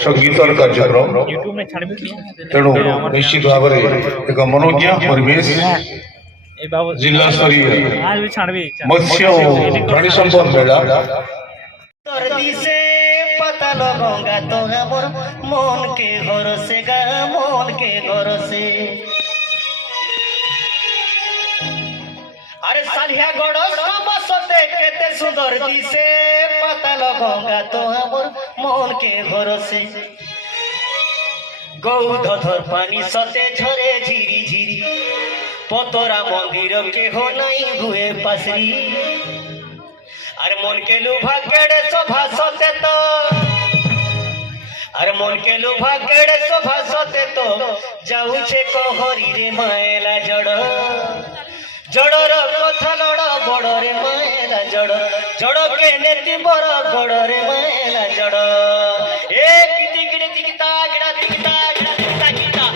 संगीतर कार्यक्रम तेणु निश्चित भाव एक मनोज्ञ परिवेश जिला स्तरीय मत्स्य प्राणी संपद मेला पता लगोगा तो हमर मन के घर से गा मन के घर से अरे सालिया गड़ो बसते केते सुंदर दिसे पता लगोगा तो हमर मन के घर से गौधर पानी सते झरे झिरी झिरी पतरा मंदिर के हो नहीं हुए पसरी अरे मन के लुभा केड़े शोभा सते तो अरे मन के लुभा केड़े शोभा सते तो जाऊ छे कहरी रे मायला जड़ जड़र कथा लड़ बड़ रे मायला जड़ जड़ के नेति बड़ गड़ रे मायला जड़ एक दिगड़े दिगता गिड़ा दिगता गिड़ा दिगता गिड़ा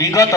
विगत